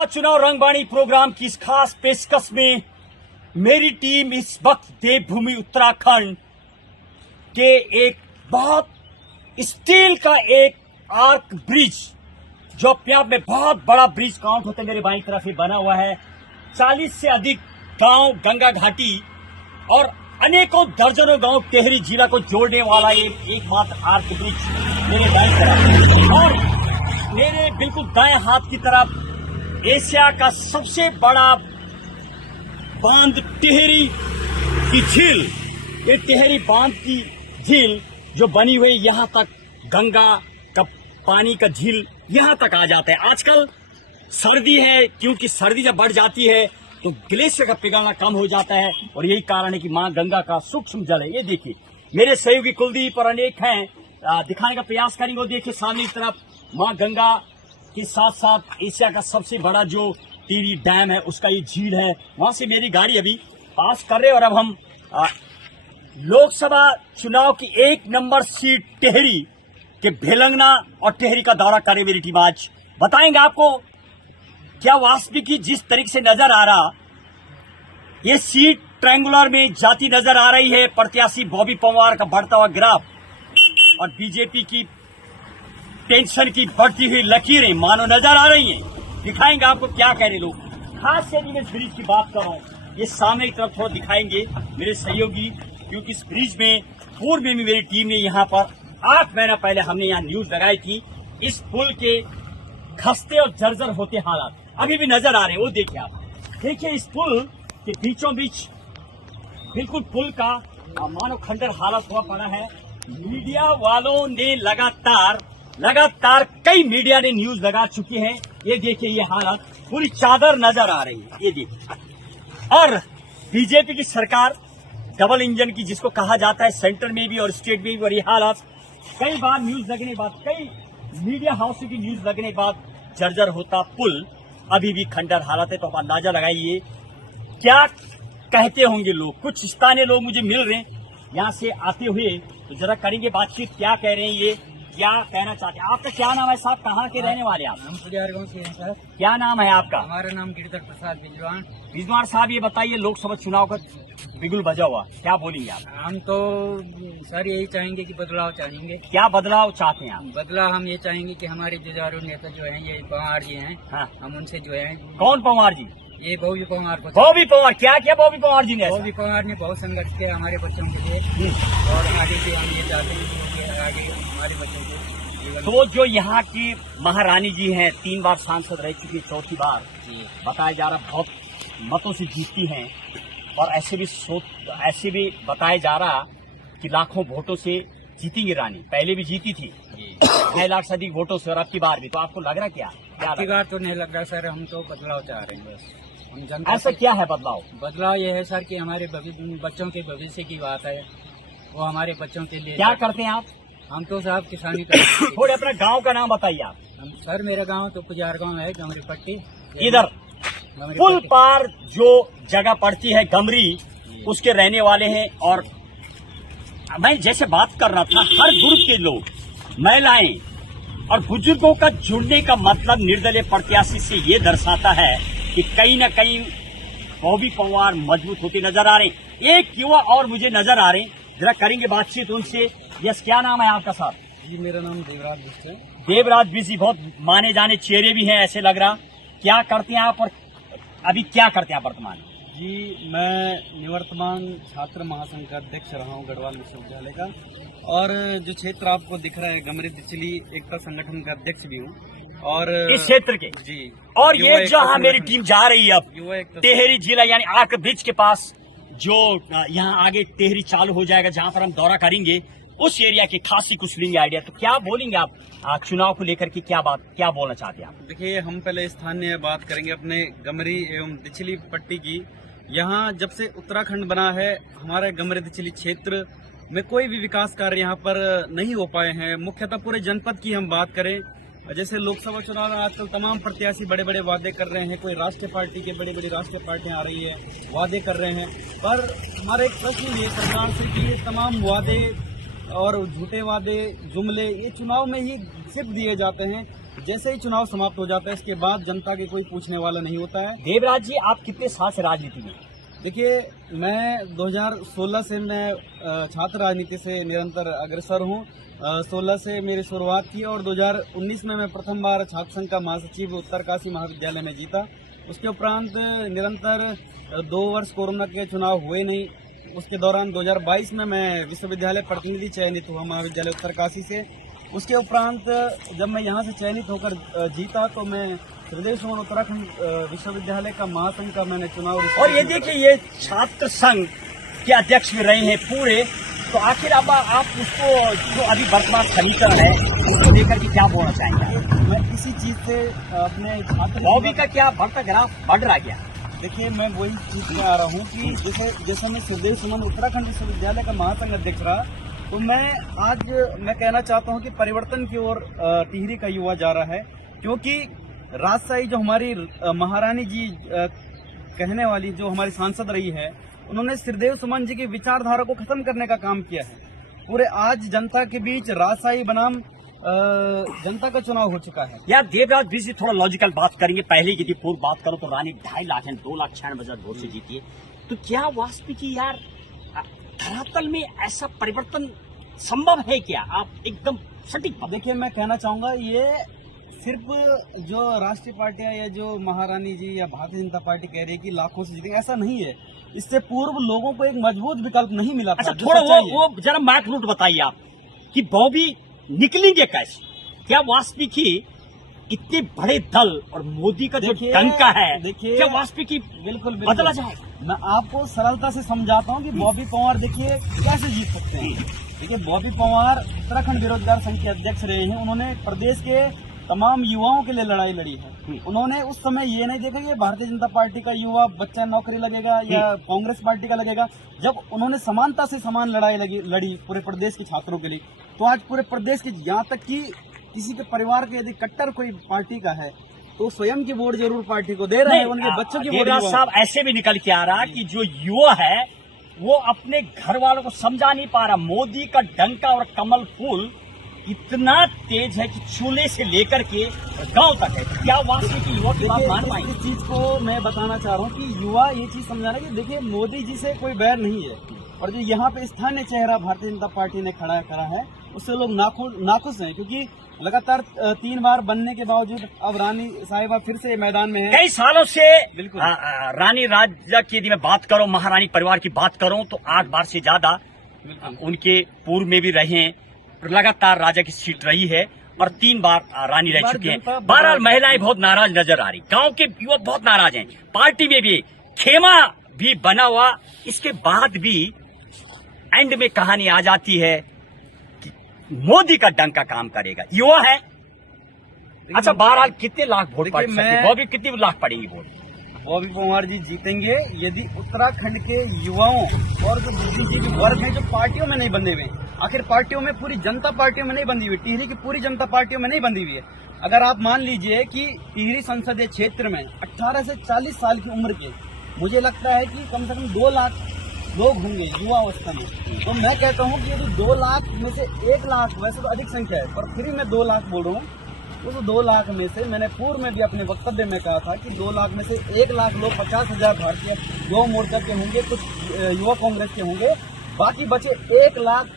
चुनाव रंगबाणी प्रोग्राम की इस खास पेशकश में मेरी टीम इस वक्त देवभूमि उत्तराखंड के एक बहुत स्टील का एक आर्क ब्रिज, जो अपने आप में बहुत बड़ा ब्रिज काउंट होते मेरे बाईं तरफ ही बना हुआ है। 40 से अधिक गांव गंगा घाटी और अनेकों दर्जनों गांव टिहरी जिला को जोड़ने वाला ये एकमात्र आर्क ब्रिज मेरे बाईं तरफ, और मेरे बिल्कुल दाएं हाथ की तरफ एशिया का सबसे बड़ा बांध टिहरी की झील। ये टिहरी बांध की झील जो बनी हुई यहां तक गंगा का पानी का झील यहां तक आ जाता है। आजकल सर्दी है, क्योंकि सर्दी जब बढ़ जाती है तो ग्लेशियर का पिघलना कम हो जाता है, और यही कारण है कि मां गंगा का सूक्ष्म जल है। ये देखिए मेरे सहयोगी कुलदीप और अनेक हैं, दिखाने का प्रयास करेंगे। देखिए सामने की तरफ मां गंगा के साथ साथ एशिया का सबसे बड़ा जो टिहरी डैम है उसका ये झील है। वहां से मेरी गाड़ी अभी पास कर रहे, और अब हम लोकसभा चुनाव की 1 नंबर सीट टिहरी के भेलंगना और टिहरी का दौरा करे मेरी टीम। आज बताएंगे आपको क्या वास्तविकी जिस तरीके से नजर आ रहा, ये सीट ट्रायंगुलर में जाती नजर आ रही है। प्रत्याशी बॉबी पंवार का बढ़ता हुआ ग्राफ और बीजेपी की टेंशन की बढ़ती हुई लकीरें मानो नजर आ रही हैं। दिखाएंगे आपको क्या कह रहे लोग। खास यदि मैं इस ब्रिज की बात कर रहा हूं, ये सामने की तरफ थोड़ा दिखाएंगे मेरे सहयोगी, क्योंकि इस ब्रिज में पूर्व में भी मेरी टीम ने यहाँ पर 8 महीना पहले हमने यहाँ न्यूज लगाई थी। इस पुल के खस्ते और जर्जर होते हालात अभी भी नजर आ रहे हैं। वो देखिए आप, देखिए इस पुल के बीचों बीच बिल्कुल पुल का मानो खंडर हालत हुआ पड़ा है। मीडिया वालों ने लगातार कई मीडिया ने न्यूज लगा चुके हैं। ये देखिए ये हालत, पूरी चादर नजर आ रही है। ये देखिए, और बीजेपी की सरकार डबल इंजन की जिसको कहा जाता है, सेंटर में भी और स्टेट में भी, और ये हालत कई बार न्यूज लगने के बाद, कई मीडिया हाउस की न्यूज लगने के बाद जर्जर होता पुल अभी भी खंडर हालत है। तो आप अंदाजा लगाइए क्या कहते होंगे लोग। कुछ स्थानीय लोग मुझे मिल रहे हैं यहाँ से आते हुए, तो जरा करेंगे बातचीत, क्या कह रहे हैं, ये क्या कहना चाहते हैं। आपका क्या नाम है साहब, कहाँ के रहने वाले आप? हम पुलियार गांव से हैं सर। क्या नाम है आपका? हमारा नाम गिरिधर प्रसाद बिजवान। बिजवान साहब, ये बताइए लोकसभा चुनाव का बिगुल बजा हुआ, क्या बोलेंगे आप? हम तो सर यही चाहेंगे कि बदलाव चाहेंगे। क्या बदलाव चाहते हैं आप? बदलाव हम ये चाहेंगे कि हमारे जुझारू नेता जो हैं, ये पंवार जी हैं, हाँ। हम उनसे जो है, कौन पंवार जी? ये बॉबी पंवार को। बॉबी पंवार, क्या क्या बॉबी पंवार जी ने ऐसा? बॉबी पंवार ने बहुत संघर्ष किया हमारे बच्चों के लिए, और आगे भी हम ये चाहते हैं कि आगे हमारे बच्चों को। तो जो यहाँ की महारानी जी हैं, 3 बार सांसद रह चुकी है, 4थी बार बताया जा रहा बहुत मतों से जीतती हैं, और ऐसे भी बताया जा रहा कि लाखों वोटों से जीतेंगी रानी। पहले भी जीती थी 6 लाख से अधिक वोटों से, और अब की बार भी। तो आपको लग रहा क्या आपकी बार तो नहीं लग रहा सर, हम तो बदलाव चाह रहे हैं बस। हम जनता ऐसा क्या है बदलाव? बदलाव ये है सर कि हमारे बच्चों के भविष्य की बात है, वो हमारे बच्चों के लिए। क्या करते हैं आप? हम तो साहब किसानी करते हैं। थोड़े अपने गांव का नाम बताइए आप। सर मेरा गांव तो पुजार गांव है, गमरी पट्टी। इधर पुल पार जो जगह पड़ती है गमरी, उसके रहने वाले हैं। और मैं जैसे बात कर रहा था, हर ग्रुप के लोग, महिलाएं और बुजुर्गों का जुड़ने का मतलब निर्दलीय प्रत्याशी से ये दर्शाता है कि कहीं न कहीं बॉबी पंवार मजबूत होते नजर आ रहे हैं। एक युवा और मुझे नजर आ रहे हैं, जरा करेंगे बातचीत उनसे। यस, क्या नाम है आपका साहब? जी मेरा नाम देवराज बिष्ट है। देवराज बिष्ट, बहुत माने जाने चेहरे भी हैं ऐसे लग रहा। क्या करते हैं आप, और अभी क्या करते हैं आप वर्तमान? जी मैं निवर्तमान छात्र महासंघ का अध्यक्ष रहा हूँ गढ़वाल विश्वविद्यालय का, और जो क्षेत्र आपको दिख रहा है गमरी दिचली एकता संगठन का अध्यक्ष भी हूँ। और इस क्षेत्र के जी, और ये जहाँ मेरी टीम जा रही है अब टिहरी जिला यानी आर्क ब्रिज के पास, जो यहाँ आगे टिहरी चालू हो जाएगा, जहाँ पर हम दौरा करेंगे, उस एरिया की खासी कुछ लेंगे आइडिया। तो क्या बोलेंगे आप चुनाव को लेकर के, क्या बोलना चाहते हैं आप? देखिए, हम पहले स्थानीय बात करेंगे अपने गमरी एवं दिचली पट्टी की। यहाँ जब से उत्तराखंड बना है, हमारे गमरी दिचली क्षेत्र में कोई भी विकास कार्य यहाँ पर नहीं हो पाए हैं। मुख्यतः पूरे जनपद की हम बात करें, जैसे लोकसभा चुनाव में आजकल तमाम प्रत्याशी बड़े बड़े वादे कर रहे हैं, कोई राष्ट्रीय पार्टी के बड़ी राष्ट्रीय पार्टियां आ रही है, वादे कर रहे हैं, पर हमारा एक प्रश्न ये सरकार से कि ये तमाम वादे और झूठे वादे जुमले ये चुनाव में ही सिर्फ दिए जाते हैं। जैसे ही चुनाव समाप्त हो जाता है इसके बाद जनता के कोई पूछने वाला नहीं होता है। देवराज जी, आप कितने साल से राजनीति में? देखिए, मैं 2016 से मैं छात्र राजनीति से निरंतर अग्रसर हूँ। 16 से मेरी शुरुआत की और 2019 में मैं प्रथम बार छात्र संघ का महासचिव उत्तरकाशी महाविद्यालय में जीता। उसके उपरांत निरंतर 2 वर्ष कोरोना के चुनाव हुए नहीं। उसके दौरान 2022 में मैं विश्वविद्यालय प्रतिनिधि चयनित हुआ महाविद्यालय उत्तरकाशी से। उसके उपरांत जब मैं यहाँ से चयनित होकर जीता तो मैं हृदय सुमन उत्तराखंड विश्वविद्यालय का महासंघ का मैंने चुनाव। और ये देखिए, ये छात्र संघ के अध्यक्ष भी रहे हैं पूरे, तो आखिर अब आप उसको जो अभी वर्तमान समीकरण है उसको लेकर के क्या बोलना चाहेंगे? मैं इसी चीज से अपने छात्र बॉबी का क्या बढ़ता ग्राफ बढ़ रहा क्या? देखिए, मैं वही चीज में आ रहा हूँ कि जैसे मैं हृदय सुमन उत्तराखंड विश्वविद्यालय का महासंघ अध्यक्ष रहा, तो मैं कहना चाहता हूँ कि परिवर्तन की ओर टिहरी का युवा जा रहा है। क्योंकि राजशाही जो हमारी महारानी जी कहने वाली जो हमारी सांसद रही है, उन्होंने श्रीदेव सुमन जी की विचारधारा को खत्म करने का काम किया है। पूरे आज जनता के बीच राजशाही बनाम जनता का चुनाव हो चुका है। यार देवराज जी, थोड़ा लॉजिकल बात करेंगे। पहले की पूर्व बात करो तो रानी 2.5 लाख है, 2,96,000 वोट से जीती है। तो क्या वास्तविक यार धरातल में ऐसा परिवर्तन संभव है क्या? आप एकदम सटीक बात। देखिए, मैं कहना चाहूंगा ये सिर्फ जो राष्ट्रीय पार्टियां या जो महारानी जी या भारतीय जनता पार्टी कह रही है कि लाखों से जीतेंगे, ऐसा नहीं है। इससे पूर्व लोगों को एक मजबूत विकल्प नहीं मिला था। अच्छा, थोड़ा वो जरा मैक रूट बताइए आप कि बॉबी निकलेंगे कैसे? क्या वास्तविक ही इतने बड़े दल और मोदी का जो डंका है, देखिए, क्या वास्तविक ही बिल्कुल बदला जाए? मैं आपको सरलता से समझाता हूँ कि बॉबी पंवार देखिए कैसे जीत सकते हैं। देखिए, बॉबी पंवार उत्तराखंड बेरोजगार संघ के अध्यक्ष रहे हैं। उन्होंने प्रदेश के तमाम युवाओं के लिए लड़ाई लड़ी है। उन्होंने उस समय ये नहीं देखा कि भारतीय जनता पार्टी का युवा बच्चा नौकरी लगेगा या कांग्रेस पार्टी का लगेगा। जब उन्होंने समानता से समान लड़ाई लड़ी पूरे प्रदेश के छात्रों के लिए, तो आज पूरे प्रदेश के, यहाँ तक कि किसी के परिवार के यदि कट्टर कोई पार्टी का है तो स्वयं की वोट जरूर पार्टी को दे रहे हैं, उनके बच्चों की वोट। साहब, ऐसे भी निकल के आ रहा कि जो युवा है वो अपने घर वालों को समझा नहीं पा रहा। मोदी का डंका और कमल फूल इतना तेज है कि चूल्हे से लेकर के गांव तक है। क्या वास्तविक युवा की बात मान पाएंगे? इस चीज को मैं बताना चाह रहा हूँ कि युवा ये चीज समझा रहा है कि देखिए, मोदी जी से कोई बैर नहीं है, और जो यहाँ पे स्थानीय चेहरा भारतीय जनता पार्टी ने खड़ा करा है उससे लोग नाखुश हैं। क्योंकि लगातार 3 बार बनने के बावजूद अब रानी साहिबा फिर से मैदान में है। कई सालों से बिल्कुल रानी राजा की यदि मैं बात करूं, महारानी परिवार की बात करूं तो 8 बार से ज्यादा उनके पूर्व में भी रहे हैं। लगातार राजा की सीट रही है और 3 बार रानी रह चुकी हैं। बहरहाल महिलाएं बहुत नाराज नजर आ रही, गांव के युवक बहुत नाराज हैं। पार्टी में भी खेमा भी बना हुआ, इसके बाद भी एंड में कहानी आ जाती है कि मोदी का डंका काम करेगा। युवा है। अच्छा, बहरहाल कितने लाख वोट पड़ सकते हैं? बॉबी कितने लाख पड़ेंगी वोट? बॉबी पंवार जी जीतेंगे यदि उत्तराखंड के युवाओं और जो बुद्धिजीवी वर्ग है जो पार्टियों में नहीं बंधे हुए। आखिर पार्टियों में पूरी जनता पार्टियों में नहीं बंधी हुई, टिहरी की पूरी जनता पार्टियों में नहीं बंधी हुई है। अगर आप मान लीजिए कि टिहरी संसदीय क्षेत्र में 18 से 40 साल की उम्र के, मुझे लगता है कि कम से कम 2 लाख लोग होंगे युवा अवस्था में। तो मैं कहता हूँ कि यदि 2 लाख में से 1 लाख, वैसे तो अधिक संख्या है पर फिर मैं 2 लाख बोल रहा हूँ, तो 2 लाख में से मैंने पूर्व में भी अपने वक्तव्य में कहा था कि 2 लाख में से 1 लाख लोग 50,000 भारतीय युवा मोर्चा के होंगे, कुछ युवा कांग्रेस के होंगे। बाकी बचे 1 लाख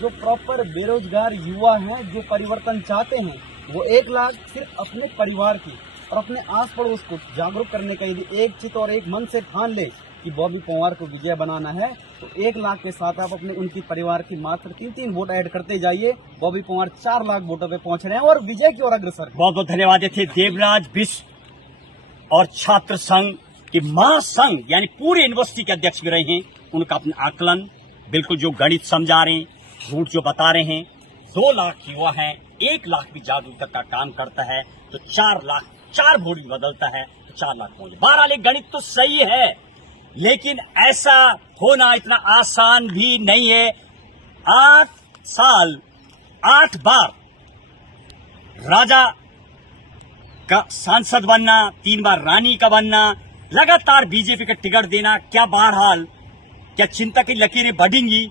जो प्रॉपर बेरोजगार युवा हैं जो परिवर्तन चाहते हैं, वो 1 लाख सिर्फ अपने परिवार की और अपने आस पड़ोस को जागरूक करने का यदि एक चित और एक मन से ठान ले कि बॉबी पंवार को विजय बनाना है, तो 1 लाख के साथ आप अपने उनकी परिवार की मात्र 3-3 वोट ऐड करते जाइए। बॉबी पंवार 4 लाख वोटों पे पहुंच रहे हैं और विजय की ओर अग्रसर। बहुत बहुत धन्यवाद। थे देवराज बिष्ट और छात्र संघ के महासंघ यानी पूरे यूनिवर्सिटी के अध्यक्ष भी रहे हैं। उनका अपना आकलन बिल्कुल जो गणित समझा रहे हैं, रूट जो बता रहे हैं। 2 लाख युवा हैं, 1 लाख भी जागरूकता का काम करता है तो 4 लाख, 4 वोट भी बदलता है तो 4 लाख पहुंचे। बहरहाल एक गणित तो सही है, लेकिन ऐसा होना इतना आसान भी नहीं है। 8 साल 8 बार राजा का सांसद बनना, 3 बार रानी का बनना, लगातार बीजेपी का टिकट देना, क्या बहरहाल क्या चिंता की लकीरें बढ़ेंगी?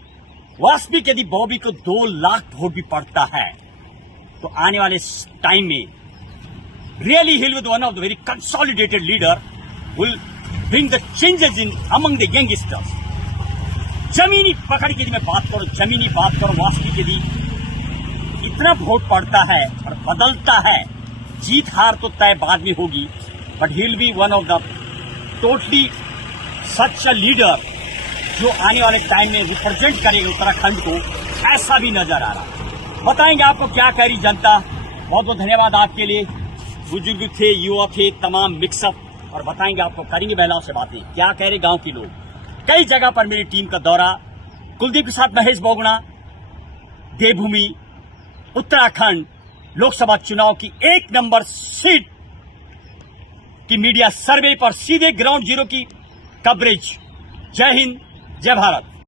वास्तविक यदि बॉबी को 2 लाख वोट भी पड़ता है तो आने वाले टाइम में really he'll be one of the very consolidated leader will bring the changes in among the youngsters. जमीनी पकड़ के यदि मैं बात करूं, जमीनी बात करूं, वास्तविक यदि इतना वोट पड़ता है और बदलता है, जीत हार तो तय बाद में होगी, but he will be one of the totally such a leader जो आने वाले टाइम में रिप्रेजेंट करेगा उत्तराखंड को, ऐसा भी नजर आ रहा है। बताएंगे आपको क्या कह रही जनता। बहुत बहुत धन्यवाद आपके लिए। बुजुर्ग थे, युवा थे, तमाम मिक्सअप, और बताएंगे आपको, करेंगे महिलाओं से बातें, क्या कह रहे गांव के लोग। कई जगह पर मेरी टीम का दौरा, कुलदीप के साथ महेश बोगना, देवभूमि उत्तराखंड लोकसभा चुनाव की 1 नंबर सीट की मीडिया सर्वे पर सीधे ग्राउंड जीरो की कवरेज। जय हिंद, जय भारत।